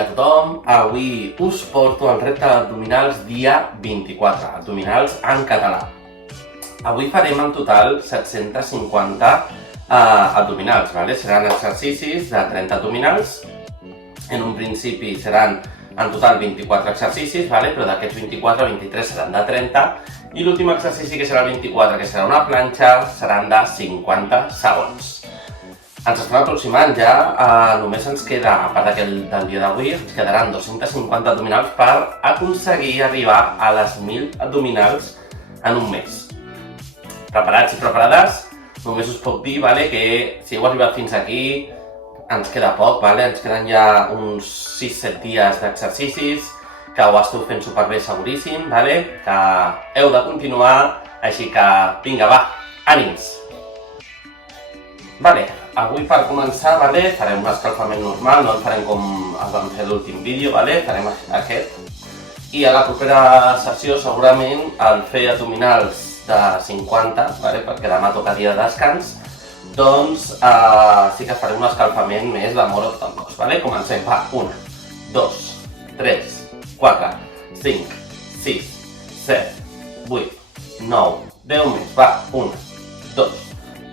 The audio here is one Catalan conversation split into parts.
dia a tothom. Avui us porto el repte d'abdominals dia 24, abdominals en català. Avui farem en total 750 abdominals, ¿vale? Seran exercicis de 30 abdominals. En un principi seran en total 24 exercicis, ¿vale? Però d'aquests 24, 23 seran de 30. I l'últim exercici, que serà el 24, que serà una planxa, seran de 50 segons. Ens estem aproximant ja, només ens queda, a part del dia d'avui, ens quedaran 250 abdominals per aconseguir arribar a les 1.000 abdominals en un mes. Preparats i preparades? Només us puc dir, ¿vale?, que si heu arribat fins aquí, ens queda poc, ¿vale? Ens queden ja uns 6-7 dies d'exercicis, que ho esteu fent superbé seguríssim, ¿vale? Que heu de continuar, així que vinga, va, ànims! Vale, avui per començar, ¿vale?, farem un escalfament normal, no el farem com el vam fer l'últim vídeo, ¿vale?, farem aquest. I a la propera sessió segurament el fer abdominals de 50, ¿vale?, perquè demà toca dia de descans, doncs sí que farem un escalfament més de More of Dumbbells, ¿vale? Comencem, va, 1, 2, 3, 4, 5, 6, 7, 8, 9, 10 més, va, 1, 2,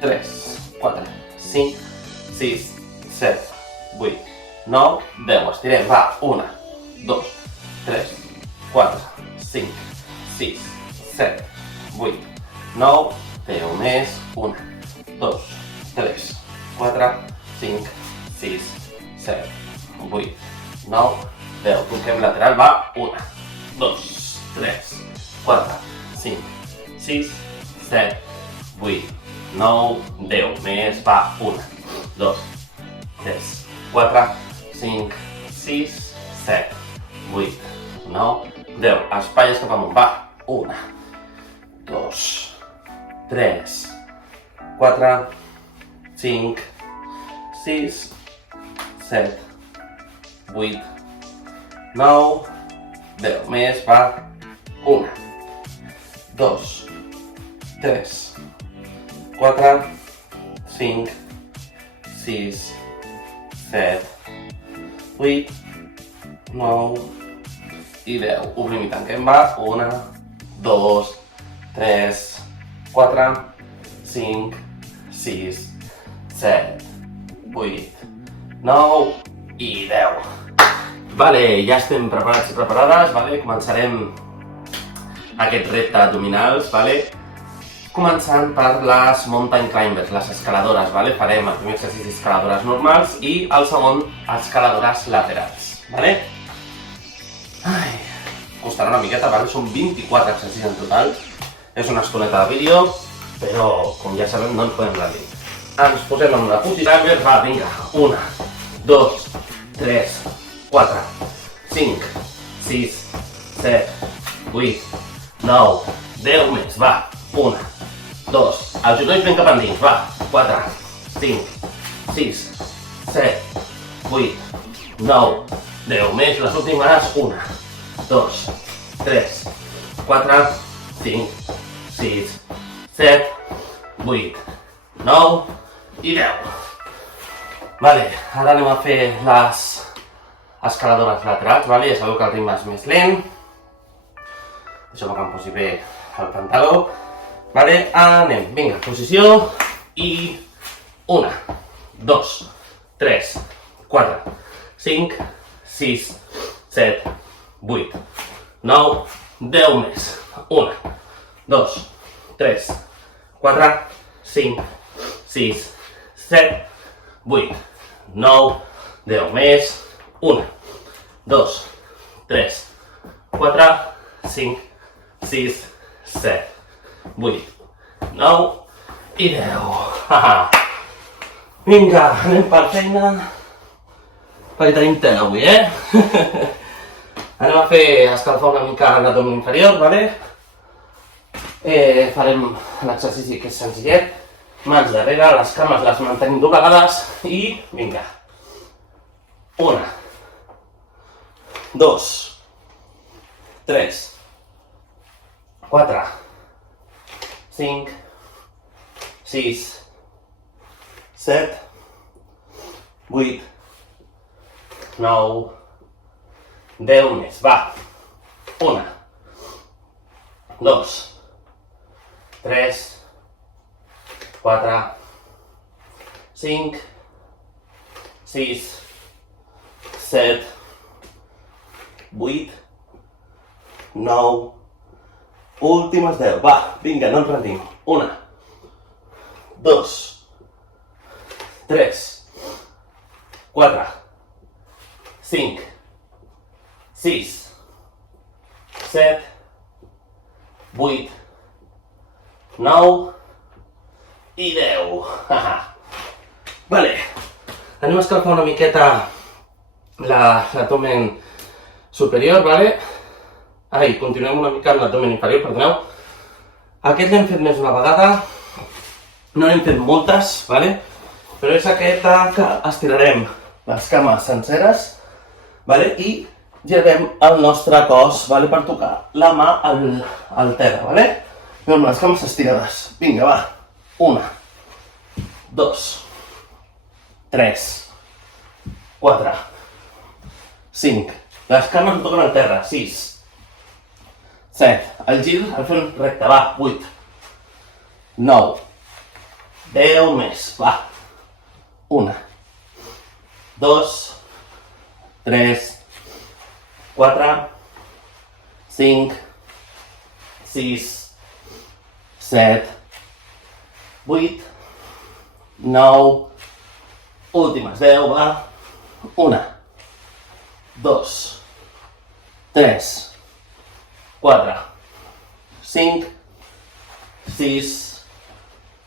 3, 4, 5, 6, 7, 8, 9, 10. Estirem, va, 1, 2, 3, 4, 5, 6, 7, 8, 9, 10 més, 1, 2, 3, 4, 5, 6, 7, 8, 9, 10. Toquem lateral, va, 1, 2, 3, 4, 5, 6, 7, 8, 9, 10 més, va, 1, 2, 3, 4, 5, 6, 7, 8, 9, 10. Espatlles cap amunt, va, 1, 2, 3, 4, 5, 6, 7, 8, 9, 10 més, va, 1, 2, 3, 4, 5, 6, 7, 8, 9 i 10. Obrim i tanquem, va, 1, 2, 3, 4, 5, 6, 7, 8, 9 i 10. Vale, ja estem preparats i preparades, vale? Començarem aquest repte abdominals, vale? Començant per les mountain climbers, les escaladores, vale? Farem el primer exercici escaladores normals i el segon escaladores laterals, vale? Ai, costarà una miqueta, vale? Són 24 exercicis en total. És una estoneta de vídeo, però com ja sabem no ens podem rendir. Ens posem en una posició climber, va, vinga, 1, 2, 3, 4, 5, 6, 7, 8, 9, 10 més, va, 1, 2, els genolls ben cap endins, va, 4, 5, 6, 7, 8, 9, 10 més, les últimes, 1, 2, 3, 4, 5, 6, 7, 8, 9 i 10. Vale, ara anem a fer les escaladores laterals, vale? Ja sabeu que el ritme és més lent. Deixeu-me que em posi bé el pantaló. Vale, anem, vinga, posició i 1, 2, 3, 4, 5, 6, 7, 8, 9, 10 més. 1, 2, 3, 4, 5, 6, 7, 8, 9, 10 més. 1, 2, 3, 4, 5, 6, 7, 8, 9 i 10. Vinga, anem per feina. Perquè tenim tela avui, Anem a fer escalfar una mica l'abdomen inferior, vale? Farem l'exercici que és senzillet. Mans darrere, les cames les mantenim doblegades i vinga. 1, 2, 3, 4, 5, 6, 7, 8, 9, 10 més, va. 1, 2, 3, 4, 5, 6, 7, 8, 9, últimes 10. Va, vinga, no ens rendim. 1, 2, 3, 4, 5, 6, 7, 8, 9 i 10. Vale, anem a escalfar una miqueta l'abdomen superior, vale? Ai, continuem una mica amb l'abdomen inferior, perdoneu. Aquest l'hem fet més una vegada, no n'hem fet moltes, vale? Però és aquesta que estirarem les cames senceres, vale? I girem el nostre cos, vale? Per tocar la mà al terra, vale? Però amb les cames estirades. Vinga, va. 1, 2, 3, 4, 5. Les cames no toquen al terra. 6, 7. El gir el fem recte, va. 8, 9, 10 més, va. 1, 2, 3, 4, 5, 6, 7, 8, 9, últimes 10, va. 1, 2, 3, 4, 5, 6,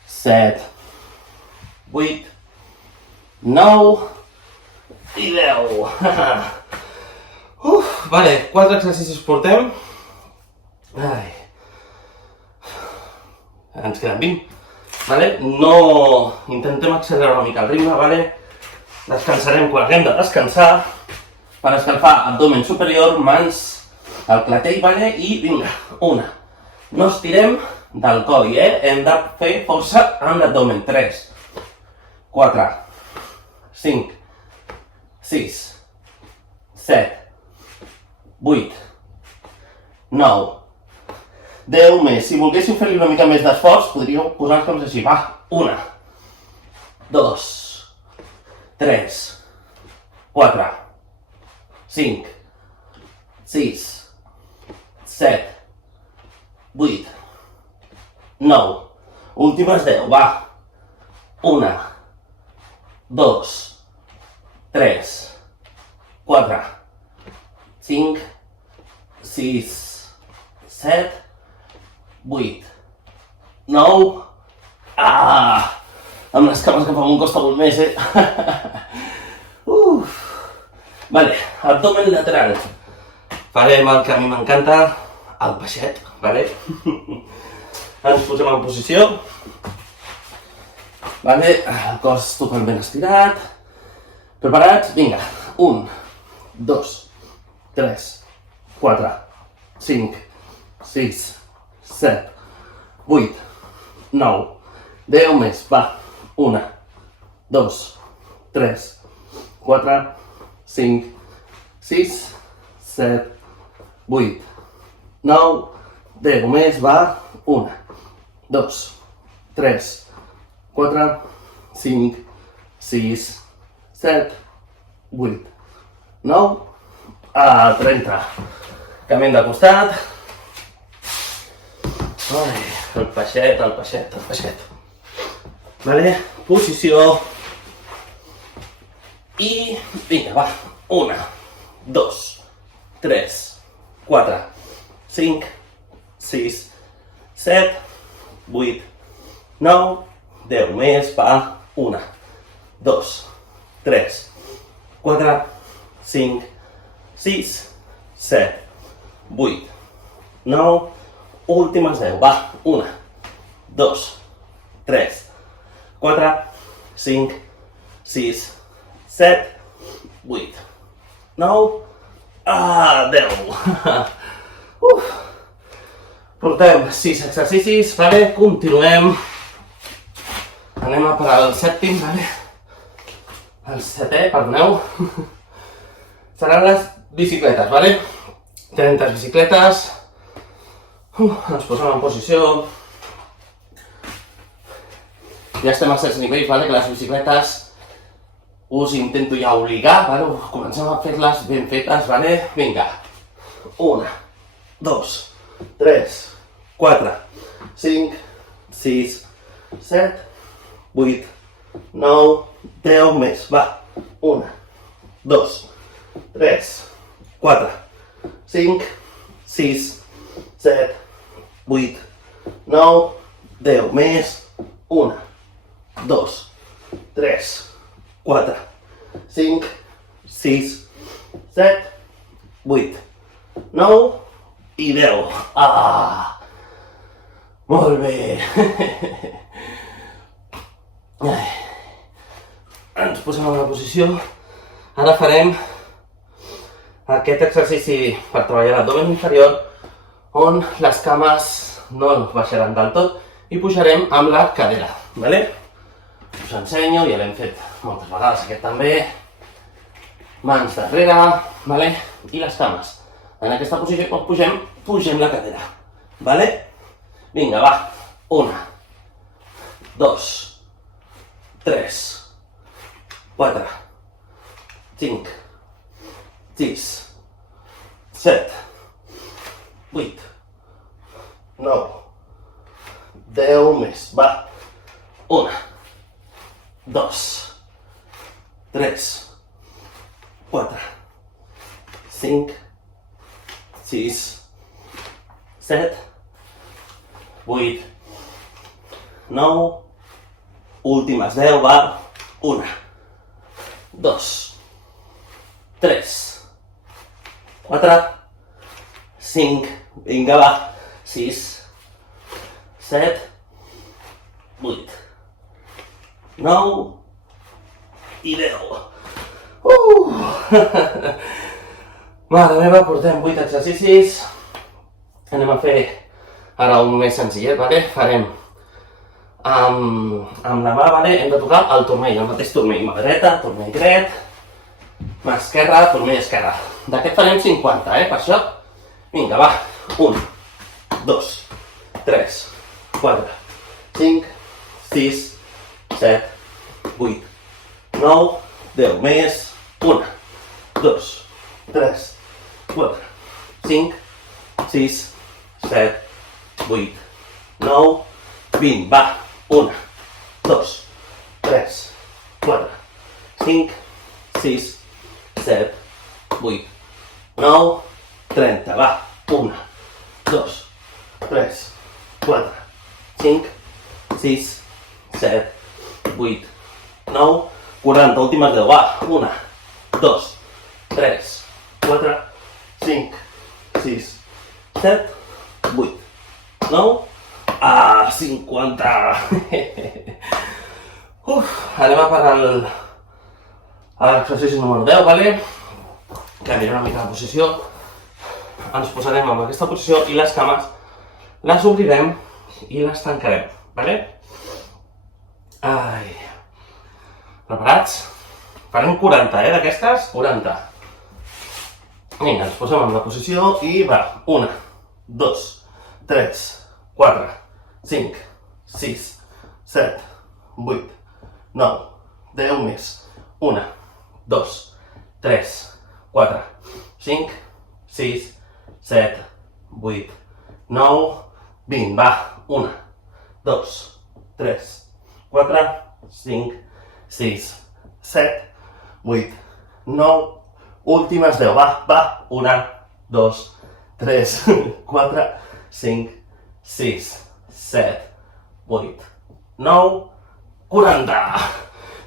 7, 8, 9 i 10. Vale, 4 exercicis portem. Ai. Ens queden 20. Vale? No intentem accelerar una mica el ritme, vale? Descansarem quan haguem de descansar per escalfar abdomen superior, mans al clatell, vale? I vinga, 1. No estirem del coll, hem de fer força amb l'abdomen. 3, 4, 5, 6, 7, 8, 9, 10 més. Si volguéssiu fer-li una mica més d'esforç, podríeu posar les cames així. Va, 1, 2, 3, 4, 5, 6, 7, 8, 9. Últimes 10, va. 1, 2, 3, 4, 5, 6, 7, 8, 9... Amb les cames cap amunt costa molt més, Vale, abdomen lateral. Farem el que a mi m'encanta, el peixet, vale? Ens posem en posició. Vale, el cos totalment estirat. Preparats? Vinga. 1, 2, 3, 4, 5, 6, 7, 8, 9, 10 més. Va. 1, 2, 3, 4, 5, 6, 7, 8, 9, 10 més. Va. 1, 2, 3, 4, 5, 6, 7, 8, 9, 30. Canviem de costat. Ai, el peixet, el peixet, el peixet. Vale, posició. I vinga, va. 1, 2, 3, 4, 5, 6, 7, 8, 9, 10 més, va. 1, 2, 3, 4, 5, 6, 7, 8, 9, últimes 10, va. 1, 2, 3, 4, 5, 6, 7, 8, 9, 10. Portem 6 exercicis, vale? Continuem. Anem a per al sèptim, vale? El setè, perdoneu. Seran les bicicletes, vale? 30 bicicletes. Ens posem en posició. Ja estem a certs nivells, vale? Que les bicicletes us intento ja obligar, vale? Comencem a fer-les ben fetes, vale? Vinga. 1, 2, 3, 4, 5, 6, 7, 8, 9, 10 més. Va. 1, 2, 3, 4, 5, 6, 7, 8, 9, 10 més. 1, 2, 3, 4, 5, 6, 7, 8, 9 i 10. Ah! Molt bé! Ens posem en la posició. Ara farem aquest exercici per treballar l'abdomen inferior on les cames no baixaran del tot i pujarem amb la cadera, vale? Us ensenyo, ja l'hem fet moltes vegades, aquest també. Mans darrere, vale? I les cames. En aquesta posició, quan pugem la cadera, vale? Vinga, va. 1, 2, 3, 4, 5, 6, 7, 8, 9, 10 més. Va. 1, 2, 3, 4, 5, 6, 7, 8, 9, últimes 10, va. 1, 2, 3, 4, 5, vinga, va. 6, 7, 8, 9 i 10. Mare meva, portem 8 exercicis. Anem a fer ara un més senzillet, vale? Farem amb la mà, vale? Hem de tocar el turmell, el mateix turmell. Mà dreta, turmell dret, mà esquerra, turmell esquerra. D'aquest farem 50, per això. Vinga, va. 1, 2, 3, 4, 5, 6, 7, 8, 9, 10 més. 1, 2, 3, 4, 5, 6, 7, 8, 9, 20. Va. 1, 2, 3, 4, 5, 6, 7, 8, 9, 30. Va. 1, 2, 3, 4, 5, 6, 7, 8, 9, 40. Últimes 10. Va. 1, 2, 3, 4, 5, 6, 7, 8, 9, 50. Anem a per l'exercici número 10, vale? Canviarem una mica la posició. Ens posarem en aquesta posició i les cames les obrirem i les tancarem, vale? Ai. Preparats? Farem 40, d'aquestes? 40. Vinga, ens posem en la posició i va. 1, 2, 3, 4, 5, 6, 7, 8, 9, 10 més. 1, 2, 3, 4, 5, 6, 7, 8, 9, 20. Va. 1, 2, 3, 4, 5, 6, 7, 8, 9, últimes 10. Va. 1, 2, 3, 4, 5, 6, 7, 8, 9, 40.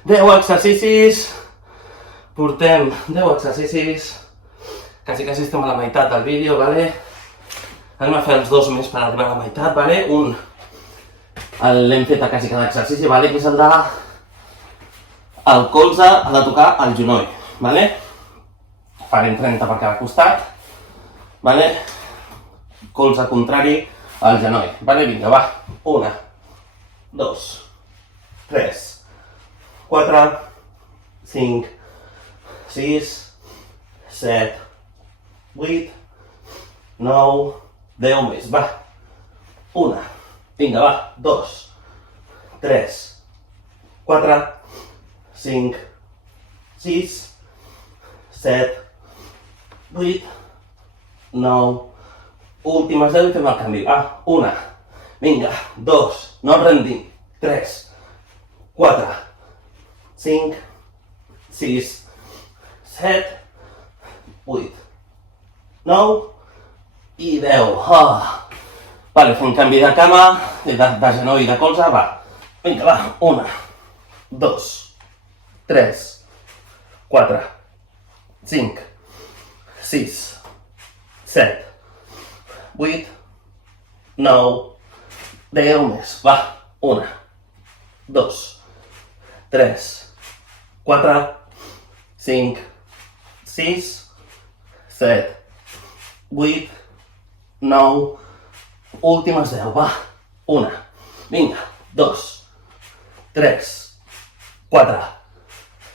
10 exercicis. Portem 10 exercicis. Quasi estem a la meitat del vídeo, vale? Anem a fer els dos més per arribar a la meitat, vale? Un l'hem fet a quasi cada exercici, vale? Que és el de... El colze ha de tocar el genoll, vale? Farem 30 per cada costat, vale? Colze contrari al genoll, vale? Vinga, va. 1, 2, 3, 4, 5, 6, 7, 8, 9, 10 més, va. 1, vinga, va, 2, 3, 4, 5, 6, 7, 8, 9, últimes 10 i fem el canvi, va. 1, vinga, 2, no ens rendim, 3, 4, 5, 6, 7, 8, 9 i 10. Vale, fem canvi de cama, de genoll i de colze, va. Vinga, va, 1, 2, 3, 4, 5, 6, 7, 8, 9, 10 més, va. 1, 2, 3, 4, 5, 6, 7, 8, 9, últimes 10, va. 1, vinga, 2, 3, 4,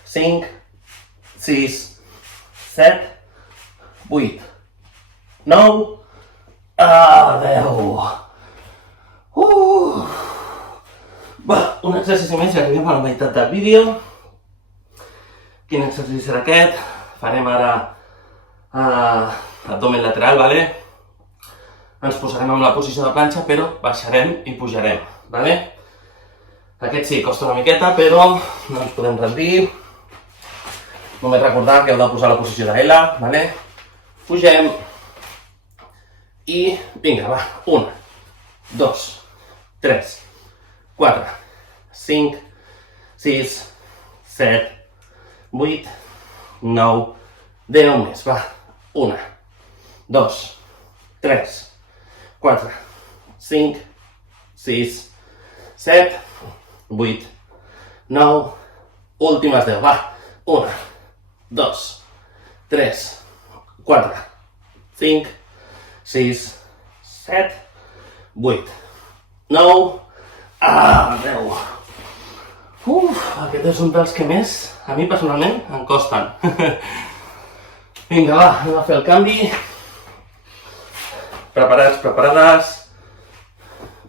5, 6, 7, 8, 9, 10. Va, un exercici més i arribem a la meitat del vídeo. Quin exercici serà aquest? Farem ara abdomen lateral, vale? Ens posarem en la posició de planxa, però baixarem i pujarem, vale? Aquest sí, costa una miqueta, però no ens podem rendir. Només recordar que heu de posar la posició de L, vale? Pugem. I vinga, va. 1, 2, 3, 4, 5, 6, 7, 8, 9, 10 més, va. 1, 2, 3, 4, 5, 6, 7, 8, 9, últimes 10, va. 1, 2, 3, 4, 5, 6, 7, 8, 9, 10. Aquest és un dels que més, a mi personalment, em costen. Vinga, va, anem a fer el canvi. Preparats, preparades.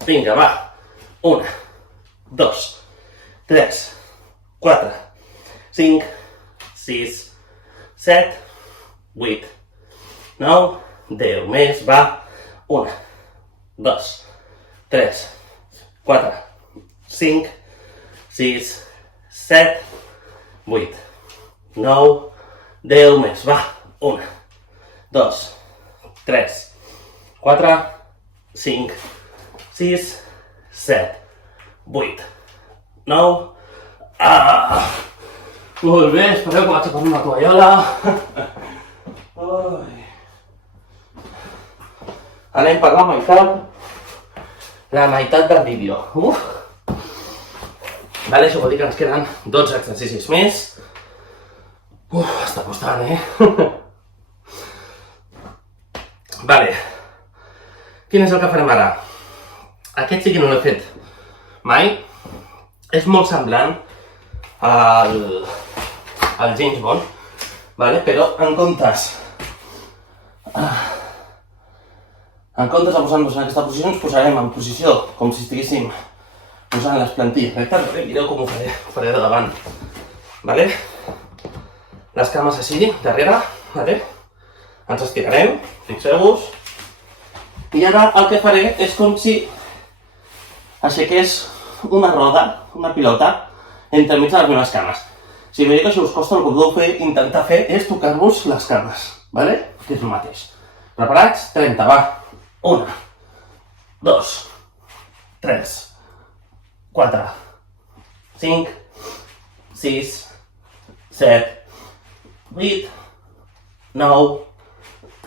Vinga, va. 1, 2, 3, 4, 5, 6, 7, 8, 9, 10 més, va. 1, 2, 3, 4, 5, 6, 7, 8, 9, 10 més, va. 1, 2, 3, 4, 5, 6, 7, 8, 9. Molt bé, espereu que vaig a posar una tovallola. Anem per la meitat del vídeo. Vale, això vol dir que ens queden 12 exercicis més. Està costant, Vale. Quin és el que farem ara? Aquest sí que no l'he fet mai. És molt semblant al James Bond, vale? Però en comptes de posar-nos en aquesta posició, ens posarem en posició com si estiguéssim posant les plantilles rectes. Vale? Mireu com ho faré de davant. Vale? Les cames així, darrere. Vale? Ens estirarem, fixeu-vos. I ara el que faré és com si aixequés una roda, una pilota, entremig de les meves cames. Si veieu que això us costa, el que podeu intentar fer és tocar-vos les cames. Vale? Que és el mateix. Preparats? 30, va. 1, 2, 3, 4, 5, 6, 7, 8, 9,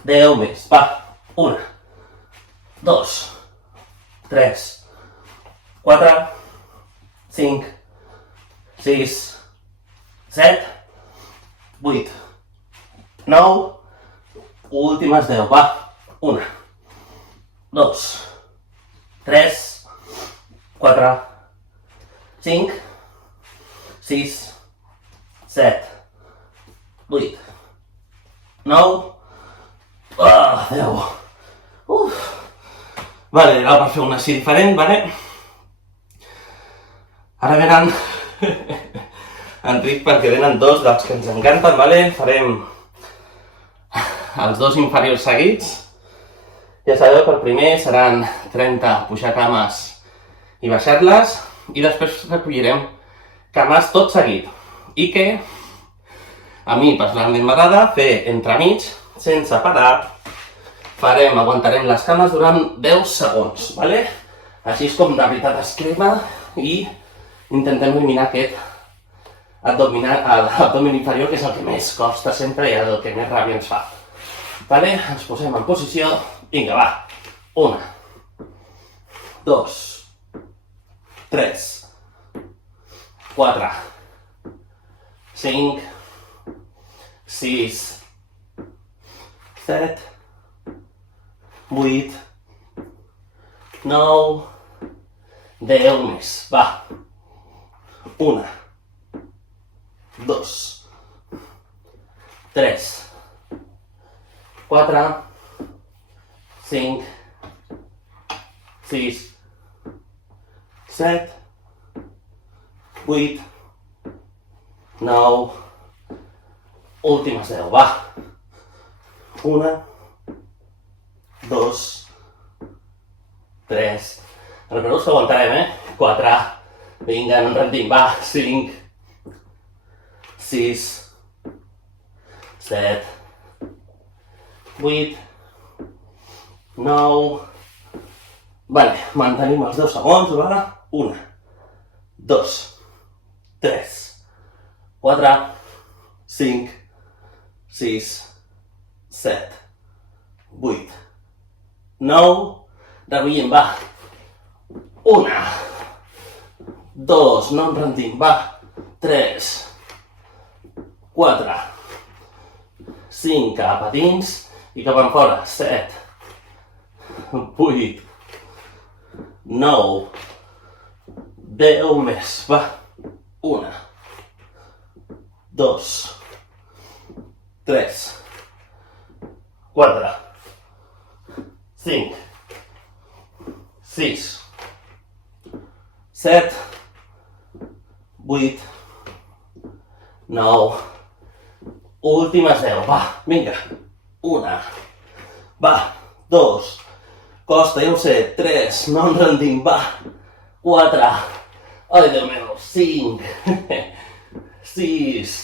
10 més. Va. 1, 2, 3, 4, 5, 6, 7, 8, 9, últimes 10. Va. 1, 2, 3, 4, 5, 6, 7, 8, 9, 10. Uf. Vale, ara per fer una així diferent, vale? Ara venen Enric, perquè venen dos dels que ens encanten, vale? Farem els dos inferiors seguits. Ja sabeu que el primer seran 30 pujar cames i baixar-les, i després recollirem cames tot seguit. I que a mi personalment m'agrada fer entremig, sense parar. Aguantarem les cames durant 10 segons, vale? Així és com de veritat es crema i intentem eliminar aquest abdomen inferior, que és el que més costa sempre i el que més ràbia ens fa. Vale? Ens posem en posició. Vinga, va. 1, 2, 3, 4, 5, 6, 7, 8, 9, 10 més. Va. 1, 2, 3, 4, 5, 6, 7, 8, 9, últimes 10, va. 1, 2, 3, recordeu que aguantarem, 4, vinga, no ens rendim, va, 5, 6, 7, 8, 9, vale, mantenim els 10 segons, va, 1, 2, 3, 4, 5, 6, 7, 8, 9, recollem, va, 1, 2, no ens rendim, va, 3, 4, 5, cap a dins i cap enfora, 7, 8, 9, 10 més, va, 1, 2, 3, 4, 5, 6, 7, 8, 9, últimes 10, va, vinga, 1, va, 2, costa, ja ho sé, 3, no ens rendim, va, 4, ai Déu meu, 5, 6,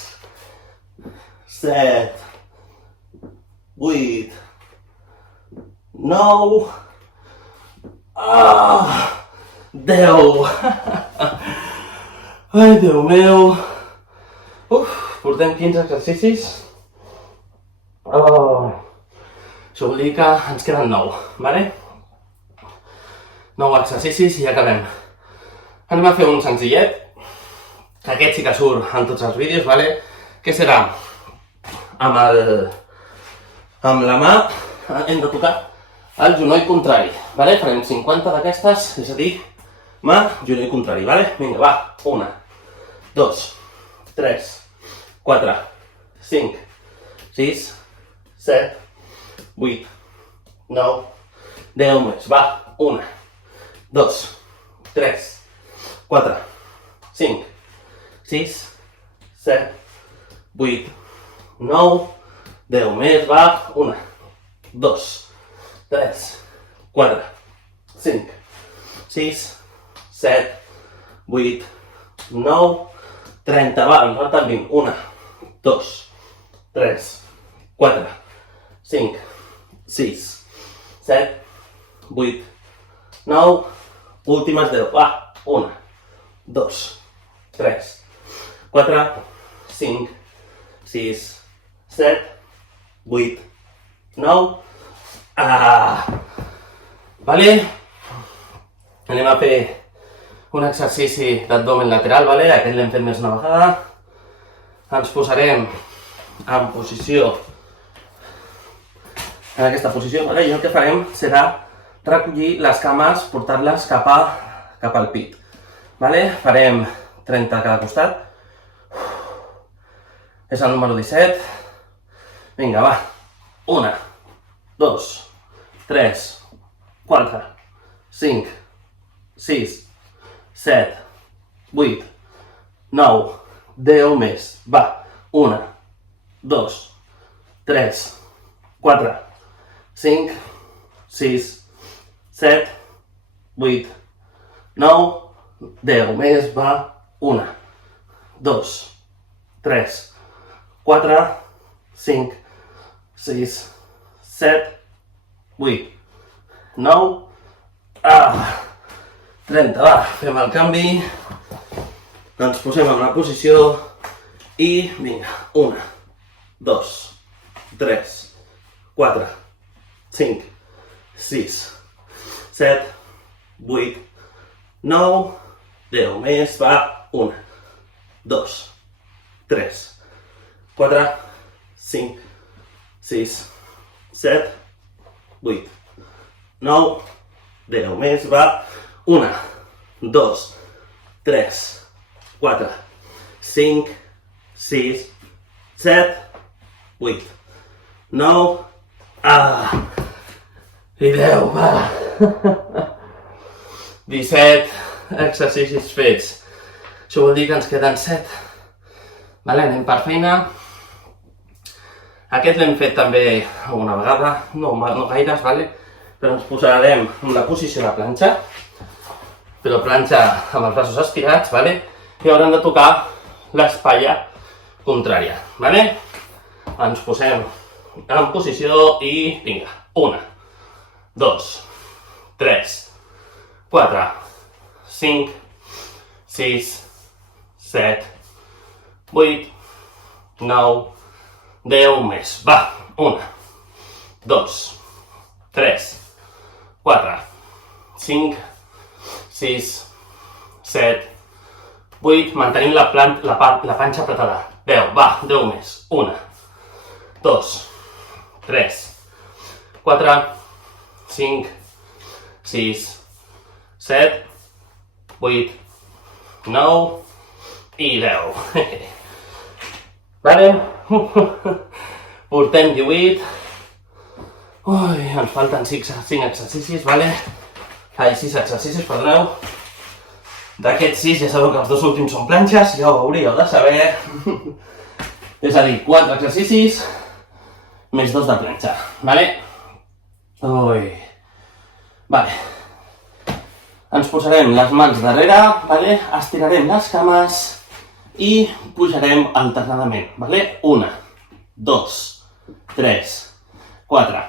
7, 8, 9, 10. Ai Déu meu. Portem 15 exercicis. Això vol dir que ens queden 9, vale? 9 exercicis i ja acabem. Anem a fer un senzillet, que aquest sí que surt en tots els vídeos, vale? Què serà? Amb la mà hem de tocar el genoll contrari, vale? Farem 50 d'aquestes, és a dir, mà, genoll contrari, vale? Vinga, va, 1, 2, 3, 4, 5, 6, 7, 8, 9, 10 més, va, 1, 2, 3, 4, 5, 6, 7, 8, 9, 10 més, va, 1, 2, 3, 4, 5, 6, 7, 8, 9, 30, va, ens falten 20, 1, 2, 3, 4, 5, 6, 7, 8, 9, últimes 10, va, 1, 2, 3, 4, 5, 6, 7, 8, 9, vale? Anem a fer un exercici d'abdomen lateral, vale? Aquest l'hem fet més una vegada. Ens posarem en posició, en aquesta posició, vale? I el que farem serà recollir les cames, portar-les cap al pit, vale? Farem 30 a cada costat. És el número 17. Vinga, va. 1, 2, 3, 4, 5, 6, 7, 8, 9, 10 més. Va, 1, 2, 3, 4, 5, 6, 7, 8, 9, 10 més. Va, 1, 2, 3, 4, 5, 6, 7, 8, 9, 30, va, fem el canvi, ens posem en una posició i vinga, 1, 2, 3, 4, 5, 6, 7, 8, 9, 10 més, va, 1, 2, 3, 4, 5, 6, 7, 8, 9, 10 més, va, 1, 2, 3, 4, 5, 6, 7, 8, 9, i 10, va. 17 exercicis fets. Això vol dir que ens queden 7. Vale, anem per feina. Aquest l'hem fet també alguna vegada, no gaires, vale? Però ens posarem en la posició de planxa, però planxa amb els braços estirats, vale? I haurem de tocar l'espatlla contrària, vale? Ens posem en posició i vinga, 1, 2, 3, 4, 5, 6, 7, 8, 9, 10 més. Va, 1, 2, 3, 4, 5, 6, 7, 8, mantenint la panxa apretada. 10, va, 10 més. 1, 2, 3, 4, 5, 6, 7, 8, 9 i 10. Vale? Portem 18. Ui, ens falten 5 exercicis, vale? Ai, 6 exercicis, perdoneu. D'aquests 6 ja sabeu que els 2 últims són planxes, ja ho hauríeu de saber. És a dir, 4 exercicis més 2 de planxa, vale? Ui. Vale. Ens posarem les mans darrere, vale? Estirarem les cames i pujarem alternadament, vale? 1, 2, 3, 4,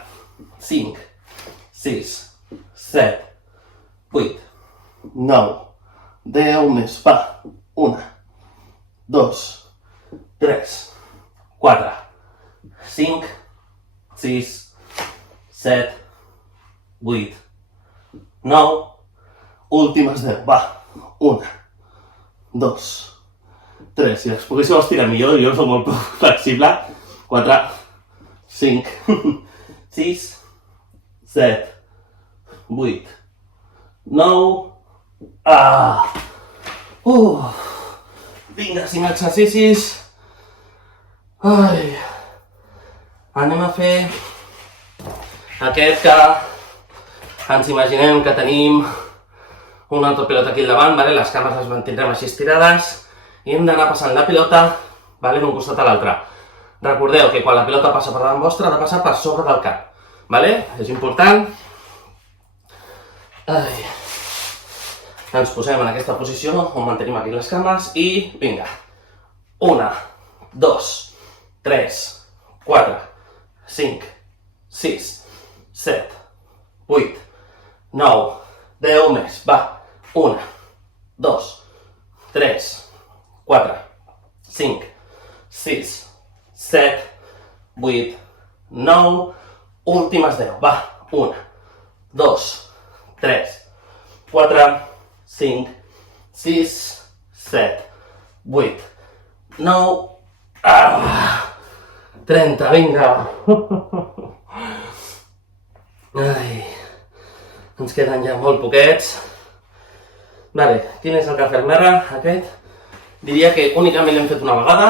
5, 6, 7, 8, 9, 10 més, va, 1, 2, 3, 4, 5, 6, 7, 8, 9, últimes 10, va, 1, 2, 3, si les poguéssiu estirar millor, jo soc molt flexible, 4, 5, 6, 7, 8, 9, vinga, 5 exercicis, ai, anem a fer aquest que ens imaginem que tenim una altra pilota aquí al davant, vale? Les cames les mantindrem així estirades i hem d'anar passant la pilota, vale? D'un costat a l'altre. Recordeu que quan la pilota passa per davant vostre ha de passar per sobre del cap, vale? És important. Ai. Ens posem en aquesta posició on mantenim aquí les cames i vinga. 1, 2, 3, 4, 5, 6, 7, 8, 9, 10 més. Va. 1, 2, 3, 4, 5, 6, 7, 8, 9, últimes 10. Va. 1, 2, 3, 4, 5, 6, 7, 8, 9, 30, vinga. Ai, ens queden ja molt poquets. Vale, quin és el que fem ara? Aquest. Diria que únicament l'hem fet una vegada.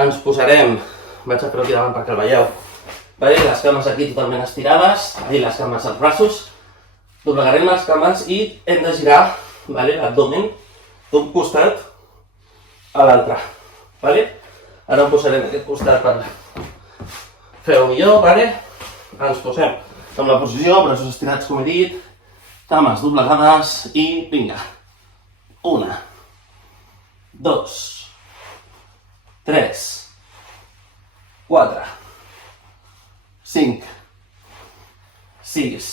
Ens posarem, vaig a fer aquí davant perquè el veieu, Vale? Les cames aquí totalment estirades, i les cames als braços. Doblegarem les cames i hem de girar, vale, l'abdomen d'un costat a l'altre. Vale? Ara em posarem aquest costat per fer-ho millor. Vale? Ens posem en la posició, braços estirats com he dit, cames doblegades i vinga. 1, 2, 3, 4, 5, 6,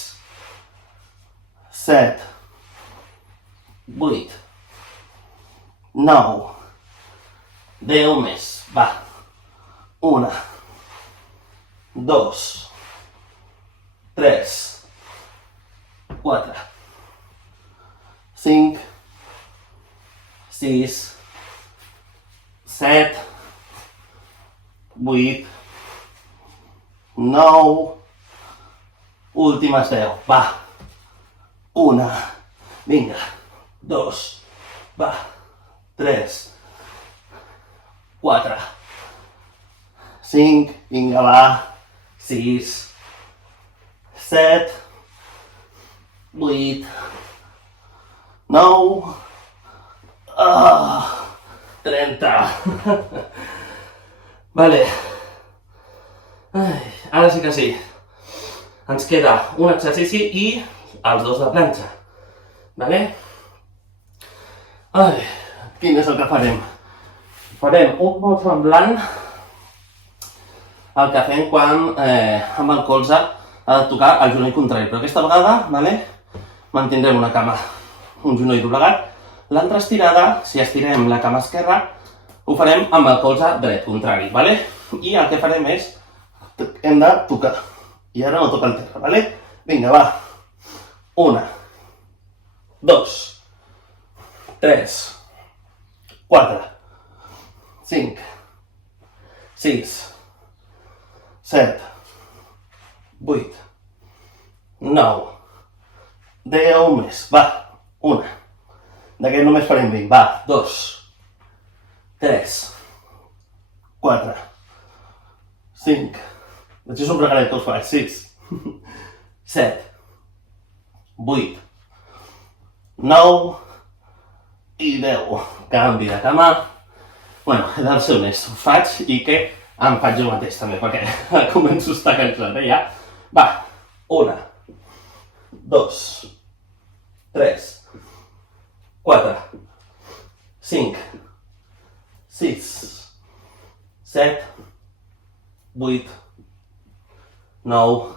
7, 8, 9, 10 més, va. 1, 2, 3, 4, 5, 6, 7, 8, 9, últimes 10, va. 1, vinga, 2, va, 3, 4, 5, vinga, va, 6, 7, 8, 9, 30. Vale. Ai, ara sí que sí. Ens queda un exercici i els dos de planxa. Vale? Ai, quin és el que farem? Farem un molt semblant al que fem quan amb el colze ha de tocar el genoll contrari, però aquesta vegada, vale, mantindrem una cama, un genoll doblegat, l'altra estirada, si estirem la cama esquerra, ho farem amb el colze dret contrari, vale? I el que farem és, hem de tocar, i ara no toca el terra, vale? Vinga, va, 1, 2, 3, 4, 5, 6, 7, 8, 9, 10 més, va, 1. D'aquest només farem 20, va, 2, 3, 4, 5, vaig un regalet que us faig, 6, 7, 8, 9 i 10. Canvi de cama. Bueno, he de ser honest, ho faig i que em faig jo mateix també, perquè començo a estar cansat, ja. Va, 1, 2, 3, 4, 5, 6, 7, 8, 9,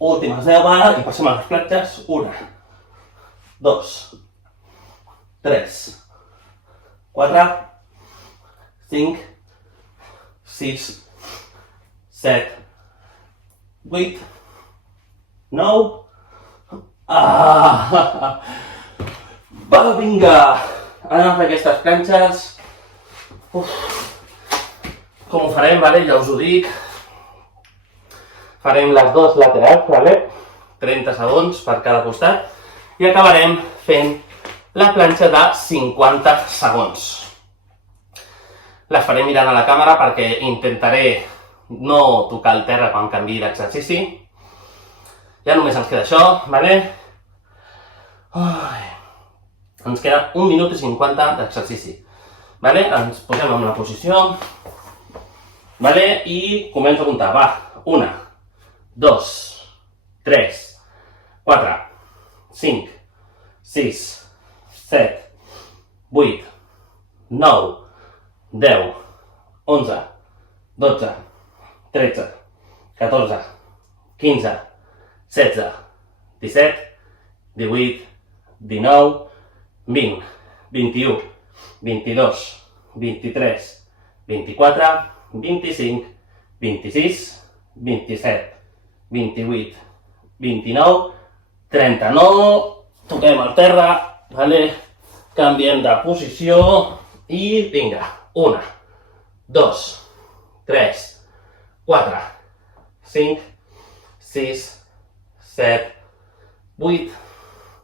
últimes 10, va, i passem a les platges. 1, 2, 3, 4, 5, 6, 7, 8, 9, va, vinga! Anem a fer aquestes planxes. Com ho farem, vale? Ja us ho dic. Farem les dues laterals, vale? 30 segons per cada costat. I acabarem fent la planxa de 50 segons. Les faré mirant a la càmera perquè intentaré no tocar el terra quan canviï d'exercici. Ja només ens queda això, vale? Ens queda 1 minut i 50 d'exercici. Vale? Ens posem en la posició. Vale? I començo a comptar. Va, 1, 2, 3, 4, 5, 6, 7, 8, 9, 10, 11, 12, 13, 14, 15, 16, 17, 18, 19, 20, 21, 22, 23, 24, 25, 26, 27, 28, 29, 30. No toquem el terra, vale? Canviem de posició i vinga. 1, 2, 3, 4, 5, 6, 7, 8,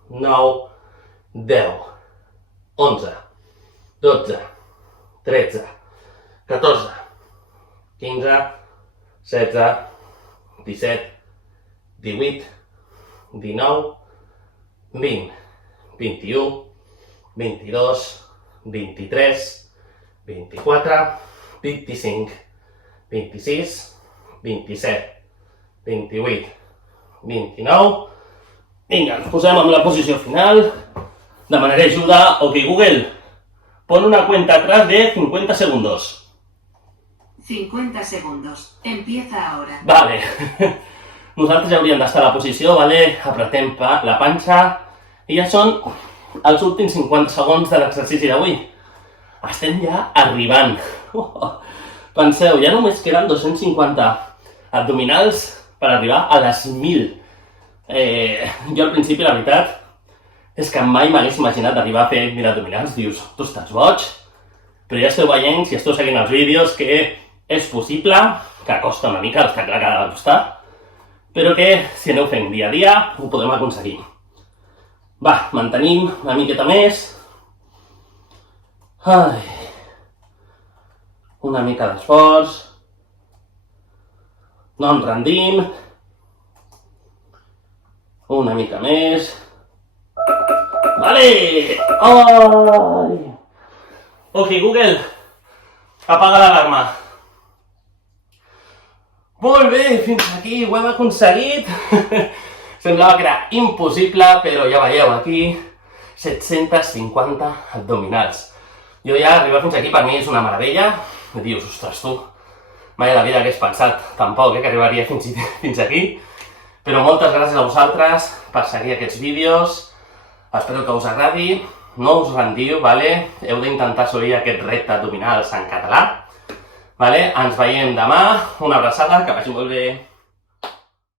9, 10, 11, 12, 13, 14, 15, 16, 17, 18, 19, 20, 21, 22, 23, 24, 25, 26, 27, 28, 29... Vinga, ens posem en la posició final. Demanaré ajuda. Ok, Google, pon una cuenta atrás de 50 segundos. 50 segundos. Empieza ahora. Vale. Nosaltres ja hauríem d'estar a la posició, vale? Apretem la panxa. I ja són els últims 50 segons de l'exercici d'avui. Estem ja arribant. Penseu, ja només queden 250 abdominals per arribar a les 1.000. Jo al principi, la veritat, és que mai m'hagués imaginat d'arribar a fer 1.000 abdominals. Dius, tu estàs boig? Però ja esteu veient, si esteu seguint els vídeos, que és possible, que costa una mica, està clar que ha de costar, però que si aneu fent dia a dia ho podem aconseguir. Va, mantenim una miqueta més. Ai. Una mica d'esforç. No ens rendim. Una mica més. Vale! Ai! Ok, Google, apaga l'alarma. Molt bé, fins aquí ho hem aconseguit. Semblava que era impossible, però ja veieu aquí 750 abdominals. Jo ja arribar fins aquí per mi és una meravella. I dius, ostres, tu, mai a la vida hagués pensat tampoc que arribaria fins aquí. Però moltes gràcies a vosaltres per seguir aquests vídeos. Espero que us agradi. No us rendiu, vale? Heu d'intentar assolir aquest repte abdominals en català. Vale? Ens veiem demà. Una abraçada, que vagi molt bé.